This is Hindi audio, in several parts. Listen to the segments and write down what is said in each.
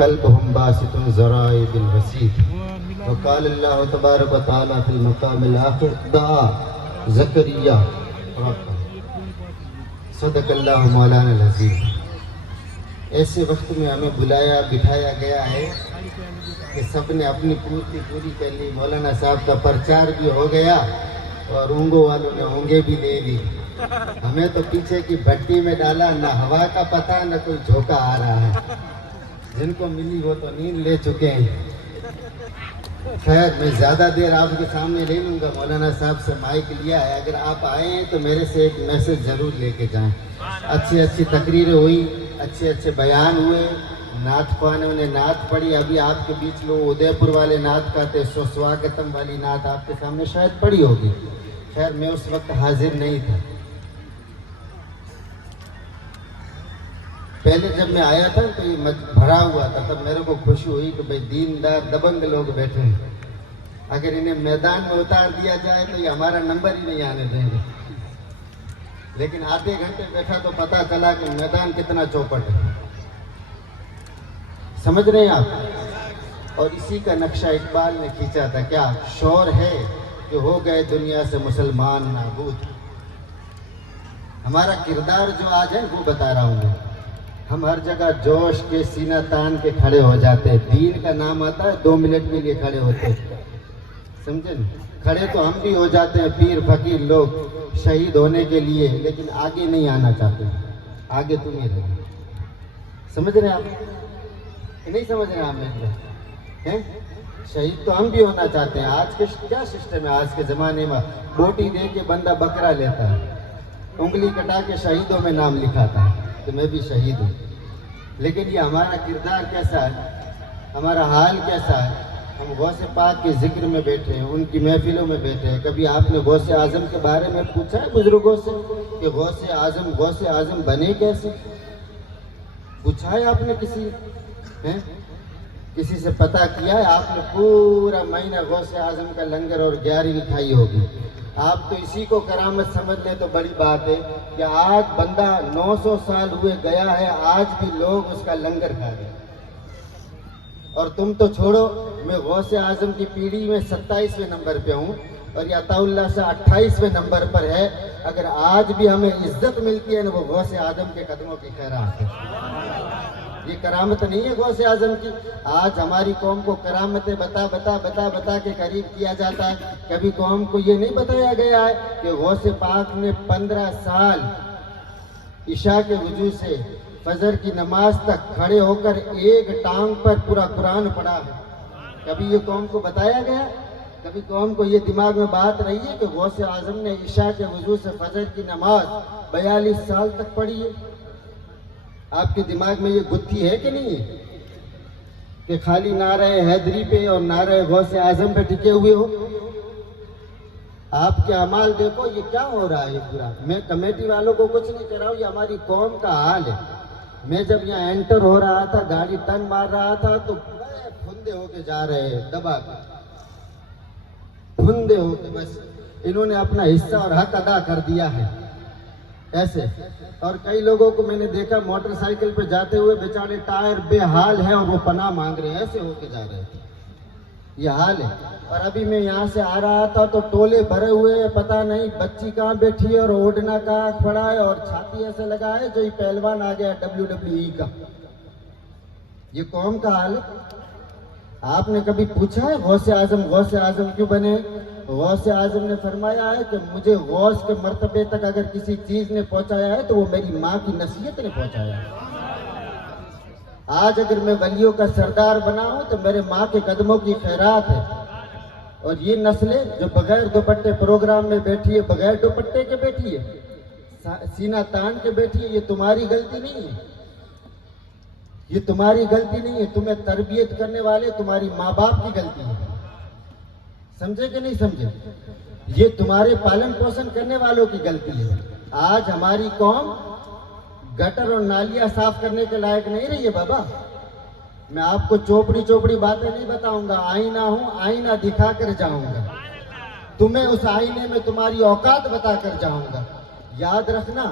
कल्बुहुम बासितुन ज़राइ बिल वसीत वक़ाल अल्लाहु तबारक व तआला फिल मक़ामिल आखिर दुआ ज़करिया रब्बा सदक़ल्लाहु मौलाना अज़ीम। ऐसे वक्त में हमें बुलाया बिठाया गया है कि सब ने अपनी पूर्ति पूरी कर ली। मौलाना साहब का प्रचार भी हो गया और ऊँगों वालों ने ऊँगे भी ले ली। हमें तो पीछे की भट्टी में डाला, न हवा का पता न कोई झोंका आ रहा है। जिनको मिली वो तो नींद ले चुके हैं। खैर, मैं ज़्यादा देर आपके सामने ले लूँगा। मौलाना साहब से माइक लिया है, अगर आप आए हैं तो मेरे से एक मैसेज ज़रूर लेके जाएं। अच्छी अच्छी तकरीरें हुई, अच्छे अच्छे बयान हुए, नात पाने ने नात पढ़ी। अभी आपके बीच लोग उदयपुर वाले नात गाते, सुस्वागतम वाली नात आपके सामने शायद पढ़ी होगी। खैर, मैं उस वक्त हाजिर नहीं था। पहले जब मैं आया था तो ये भरा हुआ था, तब मेरे को खुशी हुई कि भाई दीनदार दबंग लोग बैठे हैं। अगर इन्हें मैदान में उतार दिया जाए तो ये हमारा नंबर ही नहीं आने देंगे। लेकिन आधे घंटे बैठा तो पता चला कि मैदान कितना चौपट है। समझ रहे हैं आप? और इसी का नक्शा इकबाल ने खींचा था। क्या शोर है कि हो गए दुनिया से मुसलमान नाबूद। हमारा किरदार जो आज है वो बता रहा हूँ मैं। हम हर जगह जोश के सीना तान के खड़े हो जाते हैं। दीन का नाम आता है 2 मिनट के लिए खड़े होते हैं, समझे न? खड़े तो हम भी हो जाते हैं, पीर फकीर लोग शहीद होने के लिए, लेकिन आगे नहीं आना चाहते। आगे तुम ही रहो। समझ रहे हैं आप? नहीं समझ रहे आप मेरे हैं? शहीद तो हम भी होना चाहते हैं। आज के क्या सिस्टम है? आज के ज़माने में बोटी दे के बंदा बकरा लेता है, उंगली कटा के शहीदों में नाम लिखाता है तो मैं भी शहीद हूँ। लेकिन ये हमारा किरदार कैसा है, हमारा हाल कैसा है? हम गौसे पाक के जिक्र में बैठे हैं, उनकी महफिलों में बैठे हैं। कभी आपने गौसे आज़म के बारे में पूछा है बुजुर्गों से कि गौसे आज़म बने कैसे? पूछा है आपने किसी हैं? किसी से पता किया है? आपने पूरा महीना गौसे आज़म का लंगर और ग्यारहवीं खाई होगी। आप तो इसी को करामत समझ ले तो बड़ी बात है कि आज बंदा 900 साल हुए गया है, आज भी लोग उसका लंगर खा रहे हैं। और तुम तो छोड़ो, मैं गौसे आज़म की पीढ़ी में 27वें नंबर पे हूँ और ये अताउल्लाह से 28वें नंबर पर है। अगर आज भी हमें इज्जत मिलती है ना, वो गौसे आज़म के कदमों की खैरात है। ये करामत नहीं है गौसे आज़म की। आज हमारी कौम को करामतें बता के करीब किया जाता है। कभी कौम को ये नहीं बताया गया है कि गौसे पाक ने 15 साल इशा के वजू से फजर की नमाज तक खड़े होकर एक टांग पर पूरा कुरान पढ़ा है। कभी ये कौम को बताया गया? कभी कौम को ये दिमाग में बात रही है कि गौसे आज़म ने इशा के वजू से फजर की नमाज 42 साल तक पढ़ी है? आपके दिमाग में ये गुत्थी है कि नहीं है कि खाली नारे हैदरी पे और नारे गौसे आज़म पे टिके हुए हो? आपके अमाल देखो, ये क्या हो रहा है ये पूरा। मैं कमेटी वालों को कुछ नहीं कह रहा हूँ, ये हमारी कौम का हाल है। मैं जब यहाँ एंटर हो रहा था, गाड़ी टर्न मार रहा था तो बड़े फुंदे होके जा रहे हैं, दबा के फुंदे होके। बस इन्होंने अपना हिस्सा और हक अदा कर दिया है ऐसे। और कई लोगों को मैंने देखा मोटरसाइकिल पे जाते हुए, बेचारे टायर बेहाल है और वो पनाह मांग रहे हैं, ऐसे होके जा रहे हैं। ये हाल है। और अभी मैं यहाँ से आ रहा था तो टोले भरे हुए हैं, पता नहीं बच्ची कहाँ बैठी है और ओढ़ना कहाँ खड़ा है और छाती ऐसे लगा है जो ये पहलवान आ गया WWE का। ये कौम का हाल है। आपने कभी पूछा है गौसे आज़म क्यों बने? गौसे आज़म ने फरमाया है कि मुझे गौस के मर्तबे तक अगर किसी चीज ने पहुंचाया है तो वो मेरी माँ की नसीहत ने पहुंचाया है। आज अगर मैं वलियों का सरदार बना हूं तो मेरे माँ के कदमों की खैरात है। और ये नस्लें जो बगैर दुपट्टे प्रोग्राम में बैठी है, बगैर दुपट्टे के बैठी है, सीना तान के बैठी है, ये तुम्हारी गलती नहीं है। ये तुम्हारी गलती नहीं है। तुम्हें तरबियत करने वाले तुम्हारी माँ बाप की गलती है। समझे कि नहीं समझे? ये तुम्हारे पालन पोषण करने वालों की गलती है। आज हमारी कौम गटर और नालियां साफ करने के लायक नहीं रही है बाबा। मैं आपको चोपड़ी बातें नहीं बताऊंगा। आईना हूं, आईना दिखा कर जाऊंगा। तुम्हें उस आईने में तुम्हारी औकात बता कर जाऊंगा। याद रखना,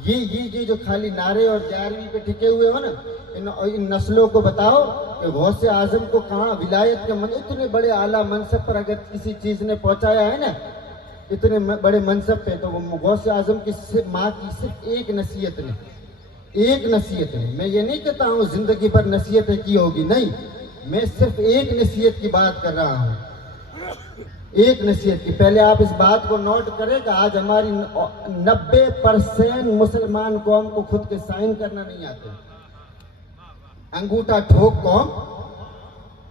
ये जो खाली नारे और 11वीं पे टिके हुए हो ना, इन नस्लों को बताओ कि गौसे आजम को कहाँ विलायत के इतने बड़े आला मनसब पर अगर किसी चीज ने पहुंचाया है ना, इतने बड़े मनसब पे, तो वो गौसे आजम की माँ की सिर्फ एक नसीहत ने, मैं ये नहीं कहता हूँ जिंदगी भर नसीहतें की होगी, नहीं, मैं सिर्फ एक नसीहत की बात कर रहा हूँ, एक नसीहत की। पहले आप इस बात को नोट करें कि आज हमारी 90% मुसलमान कौम को खुद के साइन करना नहीं आते, अंगूठा ठोक कौम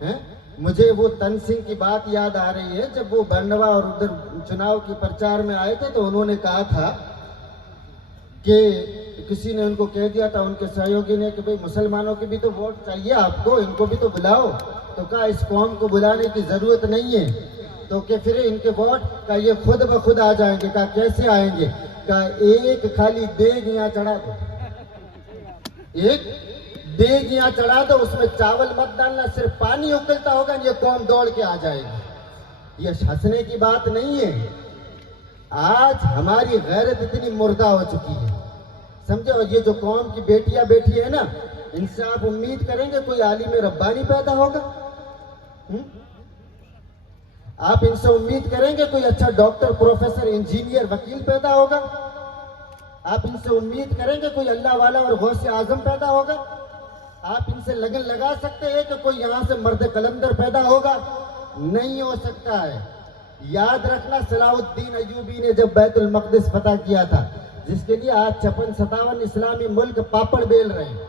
है। मुझे वो तन सिंह की बात याद आ रही है, जब वो बंडवा और उधर चुनाव की प्रचार में आए थे तो उन्होंने कहा था कि किसी ने उनको कह दिया था, उनके सहयोगी ने, कि भाई मुसलमानों की भी तो वोट चाहिए आपको, इनको भी तो बुलाओ। तो कहा इस कौम को बुलाने की जरूरत नहीं है, तो कि फिर इनके वोट का ये खुद ब खुद आ जाएंगे। कहा कैसे आएंगे? कहा एक खाली देग यहाँ चढ़ा दो, एक देग यहाँ चढ़ा दो, उसमें चावल मत डालना, सिर्फ पानी उकलता होगा, ये कौम दौड़ के आ जाएगी। ये हंसने की बात नहीं है। आज हमारी गैरत इतनी मुर्दा हो चुकी है, समझे। और ये जो कौम की बेटियां बैठी है ना, इनसे आप उम्मीद करेंगे कोई आलिम रब्बानी पैदा होगा? आप इनसे उम्मीद करेंगे कोई अच्छा डॉक्टर, प्रोफेसर, इंजीनियर, वकील पैदा होगा? आप इनसे उम्मीद करेंगे कोई अल्लाह वाला और गौसे आजम पैदा होगा? आप इनसे लगन लगा सकते हैं कि कोई यहां से मर्द कलंदर पैदा होगा? नहीं हो सकता है। याद रखना, सलाउद्दीन अय्यूबी ने जब बैतुल मक़दिस फतह किया था, जिसके लिए आज 56-57 इस्लामी मुल्क पापड़ बेल रहे हैं,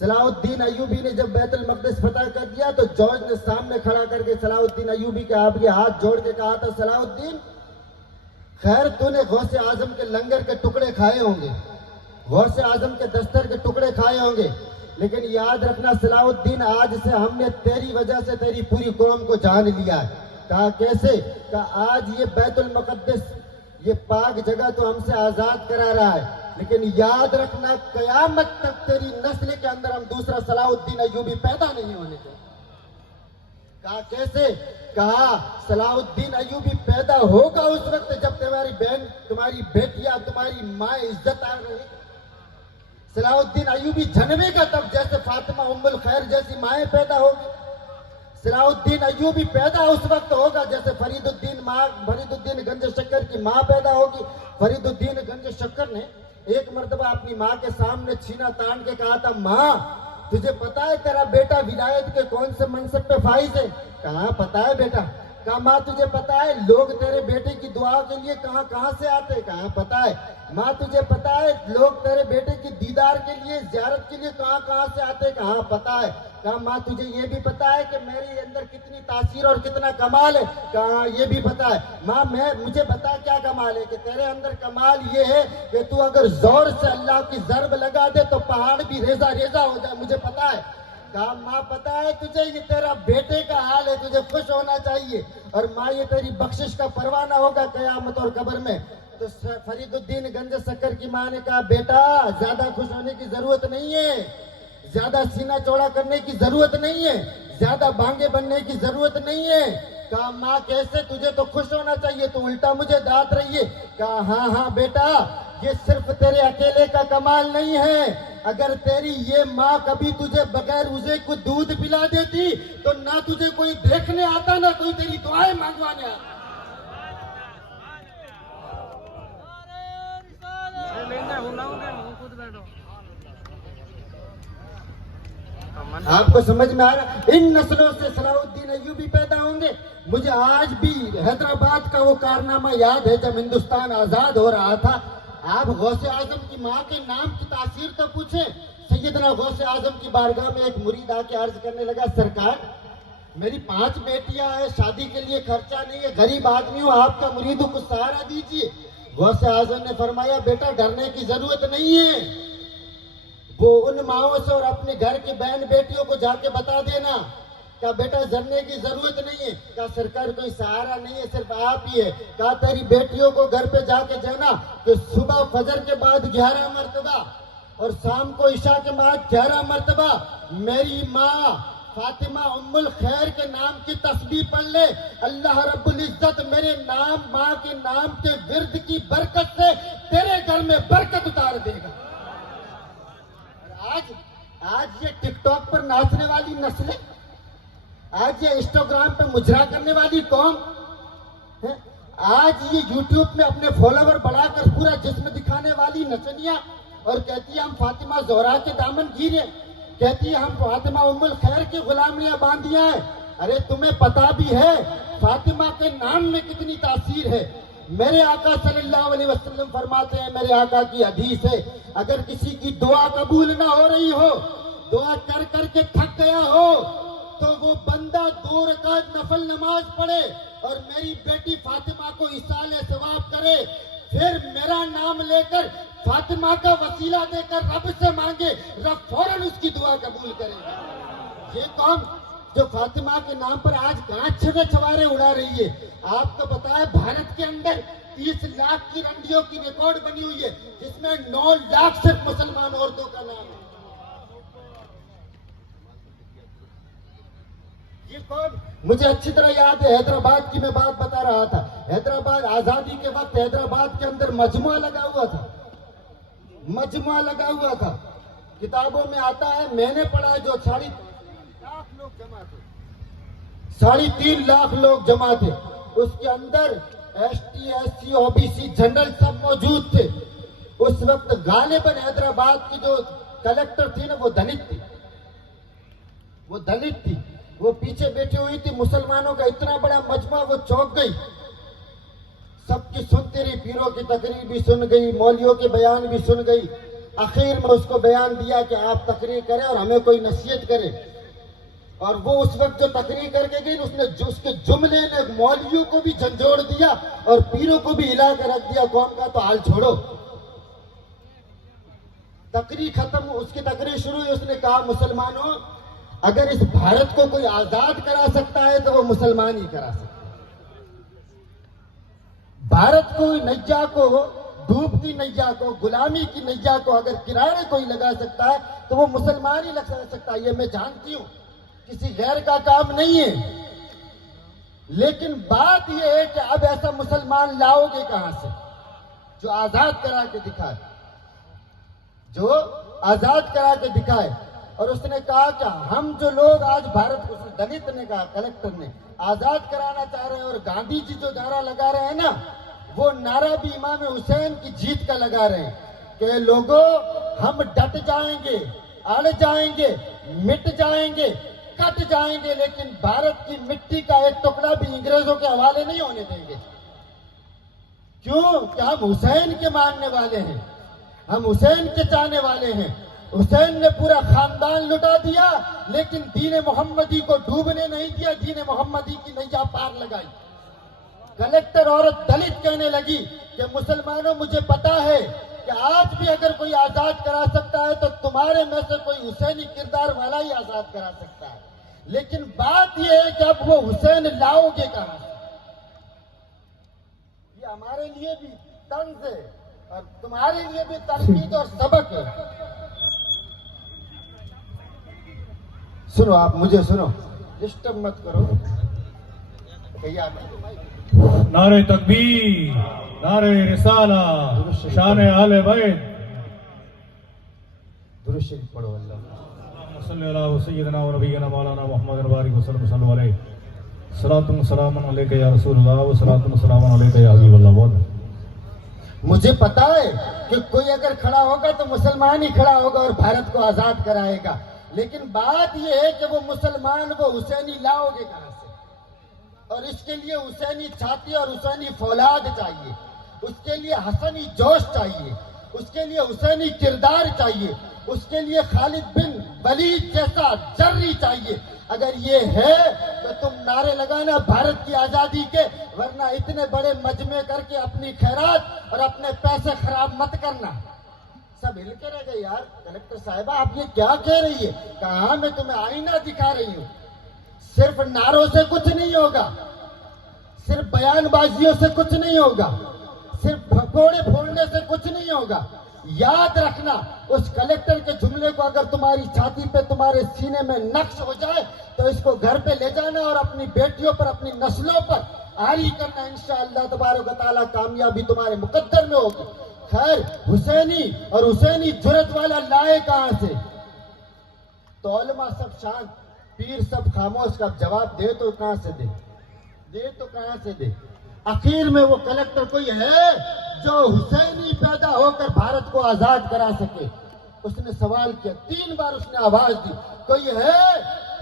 सलाउद्दीन अय्यूबी ने जब बैतुल मक़दिस फतह कर दिया तो जॉर्ज ने सामने खड़ा करके सलाउद्दीन अय्यूबी के आगे हाथ जोड़ के कहा था, सलाउद्दीन, खैर तूने गौसे आजम के लंगर के टुकड़े खाए होंगे, गौसे आजम के दस्तर के टुकड़े खाए होंगे, लेकिन याद रखना सलाउद्दीन, आज से हमने तेरी वजह से तेरी पूरी कौम को जान लिया है। कहा कैसे? कहा आज ये बैतुल मुक़द्दस, ये पाक जगह तो हमसे आजाद करा रहा है, लेकिन याद रखना कयामत तक तेरी नस्ल के अंदर हम दूसरा सलाउद्दीन अय्यूबी पैदा नहीं होने देंगे। कहा कैसे? कहा सलाउद्दीन अय्यूबी पैदा होगा उस वक्त जब तुम्हारी बहन, तुम्हारी बेटियां, तुम्हारी माँ इज्जत आ रही। सलाउद्दीन अय्यूबी जन्मेगा तब जैसे फातिमा उम्मुल खैर जैसी माएँ पैदा होगी। सलाउद्दीन अय्यूबी पैदा उस वक्त होगा जैसे फरीदुद्दीन गंज शक्कर की माँ पैदा होगी। फरीदुद्दीन गंज शक्कर ने एक मर्तबा अपनी माँ के सामने छीना तान के कहा था, माँ तुझे पता है तेरा बेटा विलायत के कौन से मनसब पे फाइज है? कहाँ पता है बेटा? कहा माँ तुझे पता है लोग तेरे बेटे की दुआ के लिए कहाँ कहाँ से आते? कहाँ पता है? माँ तुझे पता है लोग तेरे बेटे की दीदार के लिए, जियारत के लिए कहाँ कहाँ से आते? कहाँ पता है? कहा माँ तुझे ये भी पता है कि मेरे अंदर कितनी तासीर और कितना कमाल है? कहा ये भी पता है। माँ मुझे बता क्या कमाल है? कि तेरे अंदर कमाल ये है कि तू अगर जोर से अल्लाह की ज़र्ब लगा दे तो पहाड़ भी रेजा रेजा हो जाए, मुझे पता है। कहा माँ पता है तुझे, ये तेरा बेटे का हाल है, तुझे खुश होना चाहिए, और माँ ये तेरी बख्शिश का परवाना होगा कयामत और कब्र में। तो फरीदुद्दीन गंज शक्कर की माँ ने कहा, बेटा ज्यादा खुश होने की जरूरत नहीं है, ज्यादा सीना चौड़ा करने की जरूरत नहीं है, ज्यादा बांगे बनने की जरूरत नहीं है। कहा माँ कैसे? तुझे तो खुश होना चाहिए, तो उल्टा मुझे डांट रही है। कहा हाँ बेटा, ये सिर्फ तेरे अकेले का कमाल नहीं है। अगर तेरी ये माँ कभी तुझे बगैर उसे को दूध पिला देती तो ना तुझे कोई देखने आता, ना कोई तेरी दुआएं मांगवाने आता। आपको समझ में आ रहा? इन नस्लों से सलाउद्दीन अय्यूबी पैदा होंगे। मुझे आज भी हैदराबाद का वो कारनामा याद है जब हिंदुस्तान आजाद हो रहा था। आप गौसे आजम की माँ के नाम की तासीर तो पूछें। सैयदना गौसे आजम की बारगाह में एक मुरीद आके अर्ज करने लगा, सरकार मेरी 5 बेटियां हैं, शादी के लिए खर्चा नहीं है, गरीब आदमी हूँ, आपका मुरीद हूँ, कुछ सहारा दीजिए। गौसे आजम ने फरमाया, बेटा डरने की जरूरत नहीं है, वो उन माओं से और अपने घर की बहन बेटियों को जाके बता देना। क्या बेटा डरने की जरूरत नहीं है? क्या सरकार कोई सहारा नहीं है, सिर्फ आप ही है। कहा तेरी बेटियों को घर पे जाके जाना कि सुबह फजर के बाद 11 मरतबा और शाम को ईशा के बाद 11 मरतबा मेरी माँ फातिमा उम्मुल खैर के नाम की तस्बीह पढ़ ले, अल्लाह रब्बुल इज्जत मेरे नाम, माँ के नाम के विर्द की बरकत से तेरे घर में बरकत उतार देगा। आज ये टिकटॉक पर नाचने वाली नस्लें, आज ये इंस्टाग्राम पे मुजरा करने वाली कौम है, आज ये यूट्यूब में अपने फॉलोवर बढ़ाकर पूरा जिस्म दिखाने वाली नचनिया, और कहती है हम फातिमा ज़ोहरा के दामन गिरे, कहती है हम फातिमा उम्मुल खैर की गुलामियां बांधियां हैं। अरे तुम्हें पता भी है फातिमा के नाम में कितनी तासीर है। मेरे आका सल्लल्लाहु अलैहि वसल्लम फरमाते हैं, मेरे आका की हदीस है, अगर किसी की दुआ कबूल ना हो रही हो, दुआ कर करके थक गया हो, तो वो बंदा 2 रकात नफल नमाज पढ़े और मेरी बेटी फातिमा को इसाले सवाब करे, फिर मेरा नाम लेकर फातिमा का वसीला देकर रब से मांगे, रब फौरन उसकी दुआ कबूल करेगा। ये कौम जो फातिमा के नाम पर आज कांच छवे छवारे उड़ा रही है। आपको पता है भारत के अंदर 30 लाख की रंडियों की रिकॉर्ड बनी हुई है, जिसमें 9 लाख सिर्फ मुसलमान औरतों का नाम है। ये कौन, मुझे अच्छी तरह याद है, हैदराबाद की मैं बात बता रहा था। हैदराबाद आजादी के वक्त हैदराबाद के अंदर मजमुआ लगा हुआ था, मजमुआ लगा हुआ था। किताबों में आता है, मैंने पढ़ा है, जो 3.5 लाख लोग जमा थे, 3.5 लाख लोग जमा थे। उसके अंदर ST SC OBC जनरल सब मौजूद थे। उस वक्त गालिबन हैदराबाद की जो कलेक्टर थी ना, वो दलित थी, वो दलित थी, वो पीछे बैठी हुई थी। मुसलमानों का इतना बड़ा मजमा, वो चौंक गई, सबकी सुनती रही, पीरों की तकरीर भी सुन गई, मौलियों के बयान भी सुन गई। आखिर में उसको बयान दिया कि आप तकरीर करें और हमें कोई नसीहत करे। और वो उस वक्त जो तकरीर करके गई, उसने उसके जुमले ने मौलियों को भी झंझोड़ दिया और पीरों को भी हिला कर रख दिया। कौम का तो हाल छोड़ो। तकरीर खत्म, उसकी तकरीर शुरू हुई। उसने कहा, मुसलमानों, अगर इस भारत को कोई आजाद करा सकता है तो वो मुसलमान ही करा सकता है। भारत को नैया को, डूबती नैया को, गुलामी की नैया को अगर किनारे कोई लगा सकता है तो वो मुसलमान ही लगा सकता है। ये मैं जानती हूं, किसी गैर का काम नहीं है। लेकिन बात यह है कि अब ऐसा मुसलमान लाओगे कहां से जो आजाद करा के दिखाए, जो आजाद करा के दिखाए। और उसने कहा कि हम जो लोग आज भारत को, दलित ने कहा, कलेक्टर ने, आजाद कराना चाह रहे हैं, और गांधी जी जो नारा लगा रहे हैं ना, वो नारा भी इमाम हुसैन की जीत का लगा रहे हैं कि लोगों, हम डट जाएंगे, अड़ जाएंगे, मिट जाएंगे, कट जाएंगे, लेकिन भारत की मिट्टी का एक टुकड़ा भी अंग्रेजों के हवाले नहीं होने देंगे। क्यों? कि हम हुसैन के मानने वाले हैं, हम हुसैन के चाहने वाले हैं। हुसैन ने पूरा खानदान लुटा दिया, लेकिन दीन मोहम्मदी को डूबने नहीं दिया, दीन मोहम्मदी की नैया पार लगाई। कलेक्टर औरत दलित कहने लगी कि मुसलमानों, मुझे पता है कि आज भी अगर कोई आजाद करा सकता है तो तुम्हारे में से कोई हुसैनी किरदार वाला ही आजाद करा सकता है। लेकिन बात यह है कि अब वो हुसैन लाओगे कहां से? ये हमारे लिए भी तंज है और तुम्हारे लिए भी तनकीद और सबक है। सुनो, आप मुझे सुनो, डिस्टर्ब मत करो। नारे तकबीर, नारे रिसाला, शान आले बैत, दुरूद शरीफ पढ़ो। अल्लाह सल्ली अला सय्यिदना व नबियना मौलाना मुहम्मद बारिक वसल्लम अलैहि सलातुन सलामुन अलैका या रसूलल्लाह व सलातुन सलामुन अलैका या हबीबल्लाह। मुझे पता है कि कोई अगर खड़ा होगा तो मुसलमान ही खड़ा होगा और भारत को आजाद कराएगा। लेकिन बात यह है कि वो मुसलमान, वो हुसैनी लाओगे कहां से? और इसके लिए हुसैनी छाती और हुसैनी फौलाद चाहिए, उसके लिए हसनी जोश चाहिए, उसके लिए हुसैनी किरदार चाहिए, उसके लिए खालिद बिन वलीद जैसा जर्री चाहिए। अगर ये है तो तुम नारे लगाना भारत की आजादी के, वरना इतने बड़े मजमे करके अपनी खैरात और अपने पैसे खराब मत करना। सब हिल के रह गए यार। कलेक्टर साहिबा, आप ये क्या कह रही है? कहा मैं तुम्हें आईना दिखा रही हूं। सिर्फ नारों से कुछ नहीं होगा, सिर्फ बयानबाजियों से कुछ नहीं होगा, सिर्फ भगोड़े फोड़ने से कुछ नहीं होगा। याद रखना, उस कलेक्टर के जुमले को अगर तुम्हारी छाती पे, तुम्हारे सीने में नक्श हो जाए तो इसको घर पे ले जाना और अपनी बेटियों पर, अपनी नस्लों पर आरी करना। इंशाअल्लाह तबारक व तआला कामयाबी तुम्हारे मुकद्दर में होगी। खैर, हुसैनी और हुसैनी जुरत वाला लाए कहां से? तो उलमा सब शांत, पीर सब खामोश का जवाब दे तो कहां से दे? तो कहां से दे? आखिर में वो कलेक्टर कोई है जो हुसैनी पैदा होकर भारत को आजाद करा सके? उसने सवाल किया, 3 बार उसने आवाज दी, कोई है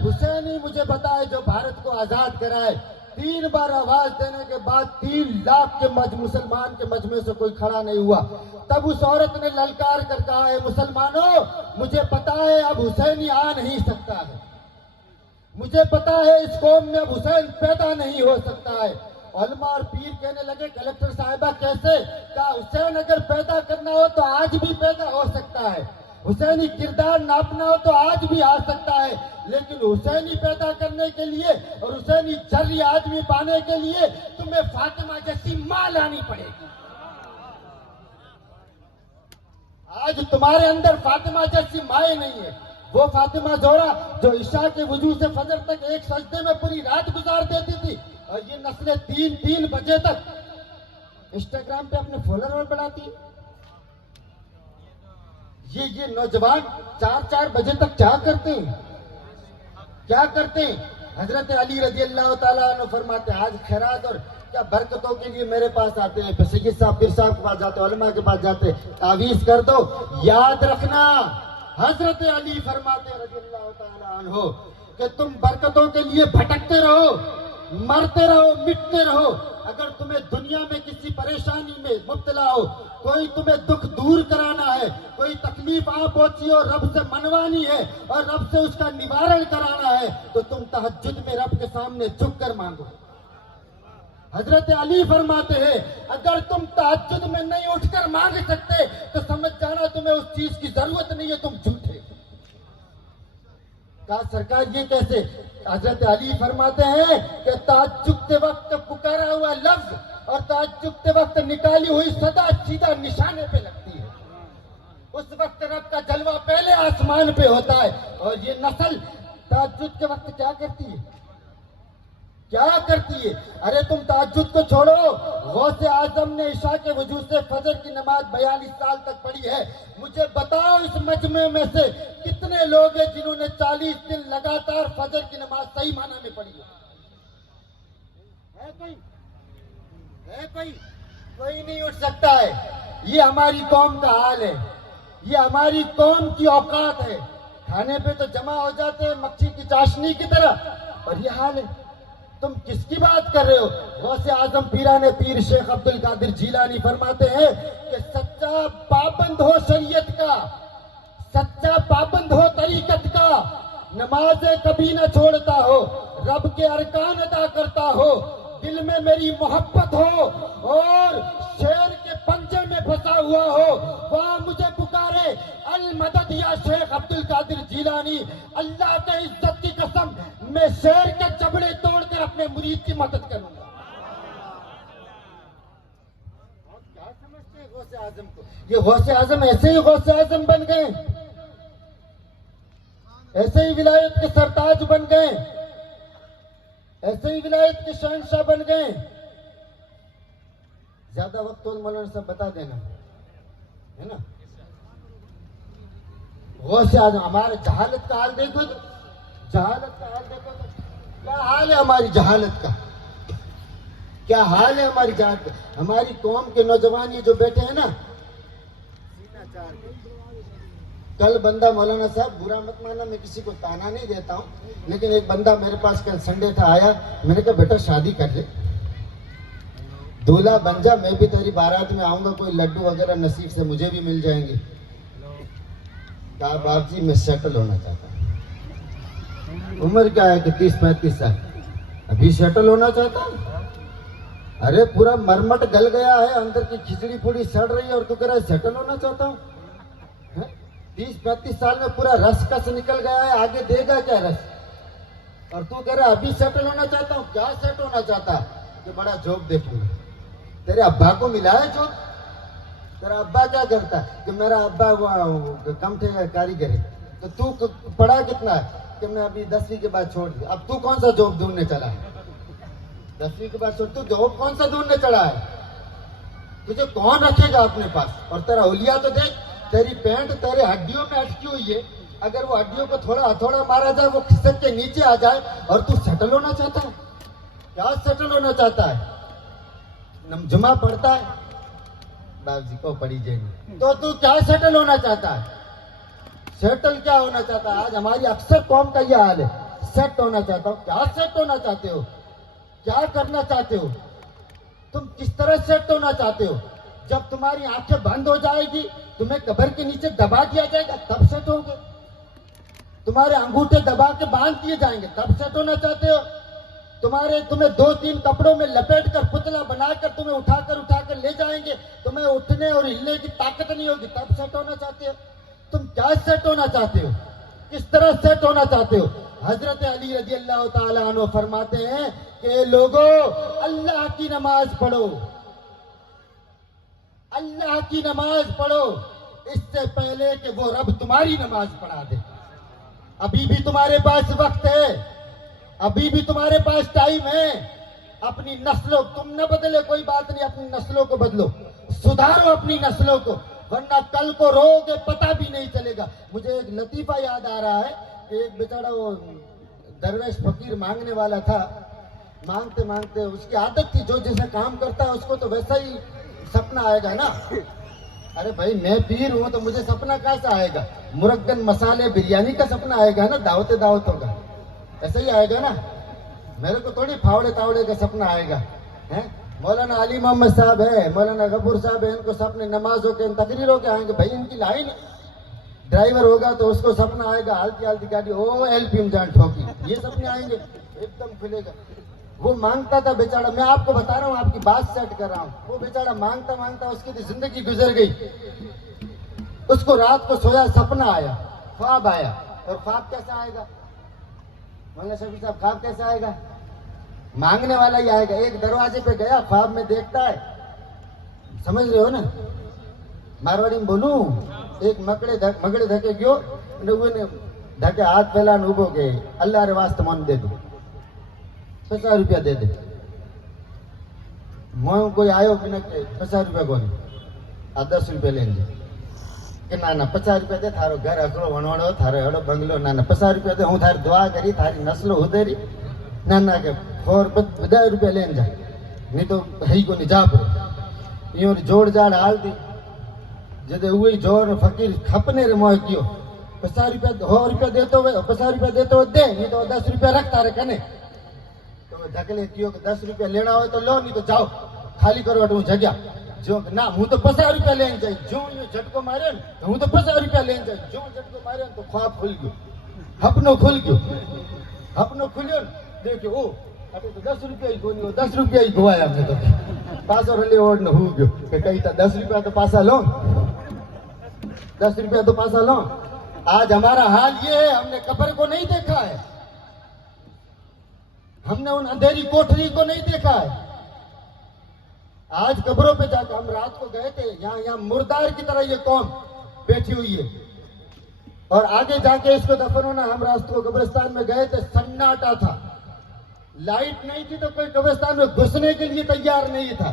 हुसैनी मुझे बताए जो भारत को आजाद कराए? 3 बार आवाज देने के बाद 3 लाख के मुसलमान के मजमे से कोई खड़ा नहीं हुआ। तब उस औरत ने ललकार कर कहा, है मुसलमानों, मुझे पता है अब हुसैनी आ नहीं सकता है, मुझे पता है इस कौम में अब हुसैन पैदा नहीं हो सकता है। उलमा और पीर कहने लगे, कलेक्टर साहिबा कैसे? कहा, हुसैन अगर पैदा करना हो तो आज भी पैदा हो सकता है, हुसैनी किरदार नापना हो तो आज भी आ सकता है, लेकिन हुसैनी पैदा करने के लिए और हुसैनी जर्री आदमी पाने के लिए तुम्हें फातिमा जैसी मां लानी पड़ेगी। आज तुम्हारे अंदर फातिमा जैसी माएँ नहीं है। वो फातिमा जोरा जो इशा के वजू से फजर तक एक सजदे में पूरी रात गुजार देती थी, और ये नस्लें 3-3 बजे तक इंस्टाग्राम पे अपने फॉलोअर बढ़ाती है। ये नौजवान 4-4 बजे तक क्या करते हैं? क्या करते हैं? हजरत अली रजी अल्लाह ताला अन्हु फरमाते, आज खैरात और क्या बरकतों के लिए मेरे पास आते हैं, सैयद साहब, पीर साहब के पास जाते, उलमा के पास जाते, तावीज कर दो। याद रखना, हजरत अली फरमाते रजी अल्लाह ताला अन्हु कि तुम बरकतों के लिए भटकते रहो, मरते रहो, मिटते रहो। अगर तुम्हें दुनिया में किसी परेशानी में मुब्तला हो, कोई तुम्हें दुख दूर कराना है, कोई तकलीफ आ पहुंची हो, रब से मनवानी है और रब से उसका निवारण कराना है, तो तुम तहज्जुद में रब के सामने झुक कर मांगो। हजरत अली फरमाते हैं, अगर तुम तहज्जुद में नहीं उठकर मांग सकते तो समझ जाना तुम्हें उस चीज की जरूरत नहीं है, तुम झूठे। कहा, सरकार ये कैसे? हजरत अली फरमाते हैं कि तहज्जुद के वक्त पुकारा हुआ लफ्ज और तहज्जुद के वक्त निकाली हुई सदा सीधा निशाने पे लगती है। उस वक्त रब का जलवा पहले आसमान पे होता है। और ये नस्ल तहज्जुद के वक्त क्या करती है? क्या करती है? अरे तुम तहज्जुद को छोड़ो, गौसे आजम ने इशा के वजूद से फजर की नमाज 42 साल तक पढ़ी है। मुझे बताओ इस मजमे में से कितने लोग हैं जिन्होंने 40 दिन लगातार फजर की नमाज सही माना में पढ़ी है? कोई? है कोई? कोई नहीं उठ सकता है। ये हमारी कौम का हाल है, ये हमारी कौम की औकात है। खाने पे तो जमा हो जाते हैं मक्खी की चाशनी की तरह, और ये हाल है। तुम किसकी बात कर रहे हो? गौसे आजम पीराने पीर शेख अब्दुल कादिर जीलानी फरमाते हैं कि सच्चा पाबंद हो शरीयत का, सच्चा पाबंद हो तरीकत का, नमाजें कभी न छोड़ता हो, रब के अरकान अदा करता हो, दिल में मेरी मोहब्बत हो और शेर के पंजे में फंसा हुआ हो, वह मुझे पुकारे अल मदद या शेख अब्दुल कादिर जीलानी। अल्लाह के इज्जत की कसम, मैं शेर के जबड़े तोड़कर अपने मुरीद की मदद करूंगा। आप क्या समझते हैं गौसे आजम को? ये गौसे आजम ऐसे ही गौसे आजम बन गए, ऐसे ही विलायत के सरताज बन गए, ऐसे ही विलायत के शहंशाह बन गए। ज्यादा वक्त तो मौलाना साहब बता देना, है ना? गौसे आजम, हमारे जहालत का हाल देखो तो, जहालत का हाल देखो तो क्या हाल है हमारी जहालत का, क्या हाल है हमारी जहालत का। हमारी कौम के नौजवान ये जो बैठे हैं ना, कल बंदा, मौलाना साहब बुरा मत मानना, मैं किसी को ताना नहीं देता हूँ, लेकिन एक बंदा मेरे पास कल संडे था आया, मैंने कहा बेटा शादी कर ले, दूल्हा बन जा, मैं भी तेरी बारात में आऊंगा, कोई लड्डू वगैरह नसीब से मुझे भी मिल जाएंगे। कहा बाप जी मैं सेटल होना चाहता हूँ। उम्र क्या है कि 30-35 साल, अभी सेटल होना चाहता हूँ? अरे पूरा मरमट गल गया है, अंदर की खिचड़ी पूरी सड़ रही है और तू कह रहा है सेटल होना चाहता हूँ? 30-35 साल में पूरा रस कस निकल गया है, आगे देगा क्या रस? और तू कह रहा है अभी सेटल होना चाहता हूँ? क्या सेट होना चाहता? कि बड़ा जॉब देखूंगा। तेरे अब्बा को मिला है जॉब? तेरा अब्बा क्या करता है? कि मेरा अब्बा वो कम थे कारीगर है। तो तू पढ़ा कितना है? कि मैं अभी 10वीं के बाद छोड़ दिया। अब तू कौन सा जॉब ढूंढने चला है? 10वीं के बाद छोड़, तू जॉब कौन सा ढूंढने चला है? तुझे कौन रखेगा अपने पास? और तेरा हुलिया तो देख, तेरी पैंट तेरे हड्डियों में अटकी हुई है। अगर वो हड्डियों को थोड़ा हथौड़ा मारा जाए, वो खिसक के नीचे आ जाए, और तू सेटल होना चाहता है? क्या सेटल होना चाहता है? जुमा पढ़ता है, बाबूजी को पढ़ी जाएगी, तो तू क्या सेटल होना चाहता है? सेटल क्या होना चाहता है? आज हमारी अक्सर कौम का यह हाल है, सेट होना चाहता हूँ। क्या सेट होना चाहते हो? क्या करना चाहते हो? तुम किस तरह सेट होना चाहते हो? जब तुम्हारी आंखें बंद हो जाएगी, तुम्हें कब्र के नीचे दबा दिया जाएगा, तब सेट होगे। तुम्हारे अंगूठे दबा के बांध दिए जाएंगे, तब सेट होना चाहते हो? तुम्हें 2-3 कपड़ों में लपेट कर पुतला बनाकर तुम्हें उठाकर ले जाएंगे, तुम्हें उठने और हिलने की ताकत नहीं होगी, तब सेट होना चाहते हो? तुम क्या सेट होना चाहते हो? किस तरह सेट होना चाहते हो? हजरत अली रजी अल्लाह ताला अन्हु फरमाते हैं कि लोगों, अल्लाह की नमाज पढ़ो, अल्लाह की नमाज पढ़ो, इससे पहले कि वो रब तुम्हारी नमाज पढ़ा दे। अभी भी तुम्हारे पास वक्त है, अभी भी तुम्हारे पास टाइम है। अपनी नस्लों, तुम न बदले कोई बात नहीं, अपनी नस्लों को बदलो, सुधारो अपनी नस्लों को, वरना कल को रोगे पता भी नहीं चलेगा। मुझे एक लतीफा याद आ रहा है कि एक बेचारा वो दरवेश फकीर मांगने वाला था। मांगते मांगते उसकी आदत थी, जो जैसा काम करता है उसको तो वैसा ही सपना आएगा ना। अरे भाई, मैं पीर हूं तो मुझे सपना कैसा आएगा? मुरग्गन मसाले बिरयानी का सपना आएगा ना, दावतों का, ऐसा ही आएगा ना। मेरे को थोड़ी फावड़े तावड़े का सपना आएगा है। मौलाना अली मोहम्मद साहब है, मौलाना गफूर साहब है, इनको सपने नमाजों के, तकरीरों के आएंगे। भाई इनकी लाइन, ड्राइवर होगा तो उसको सपना आएगा हालती गाड़ी, ओ एलपी में जान ठोकी, ये सपने आएंगे, एकदम खुलेगा। वो मांगता था बेचारा, मैं आपको बता रहा हूँ, आपकी बात सेट कर रहा हूँ। वो बेचारा मांगता मांगता उसकी तो जिंदगी गुजर गई। उसको रात को सोया, सपना आया, ख्वाब आया। और ख्वाब कैसा आएगा मौलाना शफी साहब? ख्वाब कैसा आएगा? मांगने वाला ही आएगा। एक दरवाजे पे गया, ख्वाब में देखता है, समझ रहे हो ना, मारवाड़ी में बोलूं, एक मगड़े धके गयो ने धके हाथ फैला उभो के अल्लाह रे वास्ते मन दे दो, 50 रुपया दे दे। मैं कोई आयो कि 50 रुपया को नहीं, 10 रुपया लेंगे कि ना 50 रुपया दे, थारो घर अकड़ो वणवड़ो, थारो अड़ो बंगलो, ना 50 रुपया दे, हूँ थारी दुआ करी, थारी नस्लो उधेरी, ना के और 10 रुपया लेन जाए, नहीं तो है को नहीं जा पड़ो। यूं जोड़ जाड़ हाल दी, जदे हुई जोर फकीर खपने रे मोह कियो, 50 रुपया 100 रुपया देते हुए 50 रुपया देते हुए दे, नहीं तो 10 रुपया रखता रे कने। तो धकले कियो कि 10 रुपया लेना हो तो लो, नहीं तो जाओ खाली करो हूँ जगह। जो ना हूँ तो 50 रुपया लेन जाए, जो ये झटको मारे हूँ तो 50 रुपया लेन जाए, जो झटको मारे तो ख्वाब खुल गयो, अपनो खुल गयो, अपनो खुलियो। देखियो ओ अरे तो 10 रुपया ही कोनी हो, 10 रुपया ही गोवाया हमने तो पासा रले ओढ़ न हो गयो कि कहीं था 10 रुपया तो पासा लो, 10 रुपया तो पासा लो। आज हमारा हाल ये है, हमने कब्र को नहीं देखा है, हमने उन अंधेरी कोठरी को नहीं देखा है। आज कब्रों पे जाकर, हम रात को गए थे, यहाँ मुर्दार की तरह ये कौम बैठी हुई है, और आगे जाके इसको दफन होना। हम रात को कब्रिस्तान में गए थे, सन्नाटा था, लाइट नहीं थी, तो कोई कब्रिस्तान में घुसने के लिए तैयार नहीं था।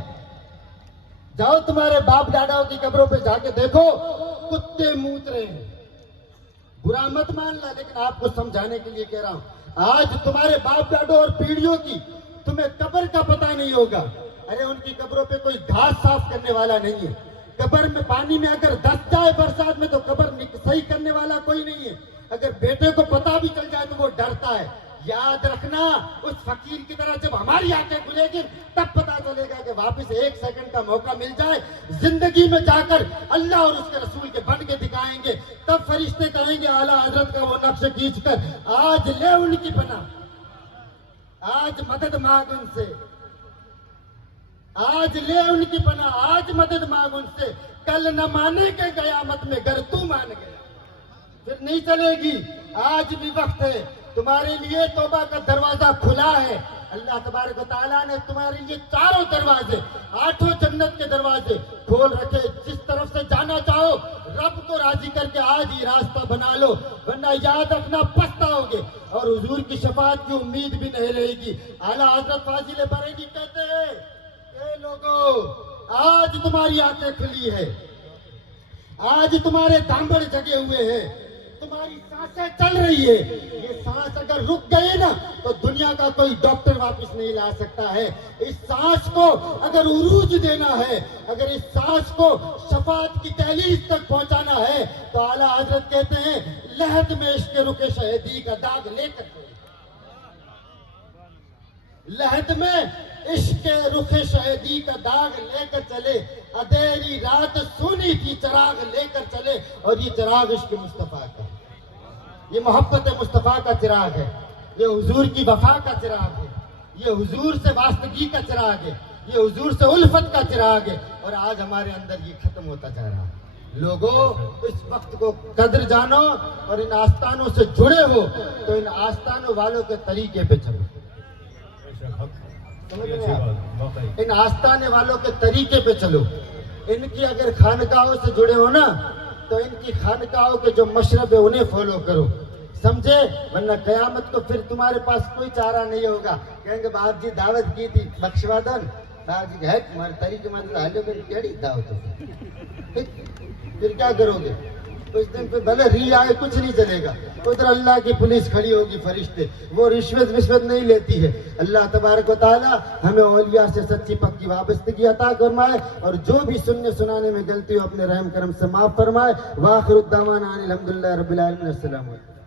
जाओ तुम्हारे बाप दादाओं की कब्रों पे जाके देखो, कुत्ते मूत रहे हैं। बुरा मत मानना, लेकिन आपको समझाने के लिए कह रहा हूं। आज तुम्हारे बाप दादों और पीढ़ियों की तुम्हें कब्र का पता नहीं होगा। अरे उनकी कब्रों पे कोई घास साफ करने वाला नहीं है। कब्र में पानी में अगर धस जाए बरसात में, तो कब्र सही करने वाला कोई नहीं है। अगर बेटे को पता भी चल जाए तो वो डरता है। याद रखना, उस फकीर की तरह जब हमारी आंखें खुलेगी, तब पता चलेगा कि वापस 1 सेकंड का मौका मिल जाए, जिंदगी में जाकर अल्लाह और उसके रसूल के बन के दिखाएंगे। तब फरिश्ते कहेंगे आला हजरत का वो नक्श खींचकर, आज ले उनकी बना, आज मदद मांग उनसे, आज ले उनकी बना, आज मदद मांग उनसे। कल न माने के कयामत में गर तू मान गया, फिर नहीं चलेगी। आज भी वक्त है, तुम्हारे लिए तौबा का दरवाजा खुला है। अल्लाह तबारक व तआला ने तुम्हारे लिए चारों दरवाजे, 8 जन्नत के दरवाजे खोल रखे। जिस तरफ से जाना चाहो रब को राजी करके आज ही रास्ता बना लो, वरना याद रखना पछताओगे और हुजूर की शफाअत की उम्मीद भी नहीं रहेगी। आला हजरत फाजिल बरेली कहते हैं, ए लोगों, आज तुम्हारी आंखें खुली है, आज तुम्हारे दामन जगे हुए हैं, तुम्हारी सांसें चल रही है। ये सांस अगर रुक गई ना तो दुनिया का कोई डॉक्टर वापस नहीं ला सकता है। इस सांस को अगर उरूज देना है, अगर इस सांस को शफाअत की दहलीज तक पहुंचाना है तो आला हजरत कहते हैं, लहद में इश्क रुके शहीदी का दाग लेकर चले। लहद में इश्क रुखे शहीदी का दाग लेकर चले, अधेरी रात सुनी थी चराग लेकर चले। और ये चराग इश्क मुस्तफा का, ये मोहब्बत मुस्तफा का चिराग है, ये हुजूर की वफा का चिराग है, ये हुजूर से वास्तगी का चिराग है, ये हुजूर से उल्फत का चिराग है। और आज हमारे अंदर ये खत्म होता जा रहा है। लोगों, इस वक्त को कद्र जानो और इन आस्थानों से जुड़े हो तो इन आस्थानों वालों के तरीके पे चलो। समझ रहे हैं आप? इन आस्थाने वालों के तरीके पे चलो। इनकी अगर खानकाहों से जुड़े हो ना तो इनकी खानकाहों के जो मशरब है उन्हें फॉलो करो, समझे? वरना कयामत को फिर तुम्हारे पास कोई चारा नहीं होगा। कहेंगे बाप जी दावत की थी बख्शवादन, बाप जी है तुम्हारे तरीके मतलब हालो मेरी केड़ी दावत होगी, फिर क्या करोगे? तो इस दिन पे भले री आए कुछ नहीं चलेगा। उधर अल्लाह की पुलिस खड़ी होगी, फरिश्ते, वो रिश्वत नहीं लेती है। अल्लाह तबारक व तआला हमें औलिया से सच्ची पक्की वाबस्तगी अता फरमाए और जो भी सुनने सुनाने में गलती हो अपने रहम करम से माफ फरमाए। वाखिर दावाना अनिल हम्दुलिल्लाहि रब्बिल आलमीन। अस्सलामु अलैकुम।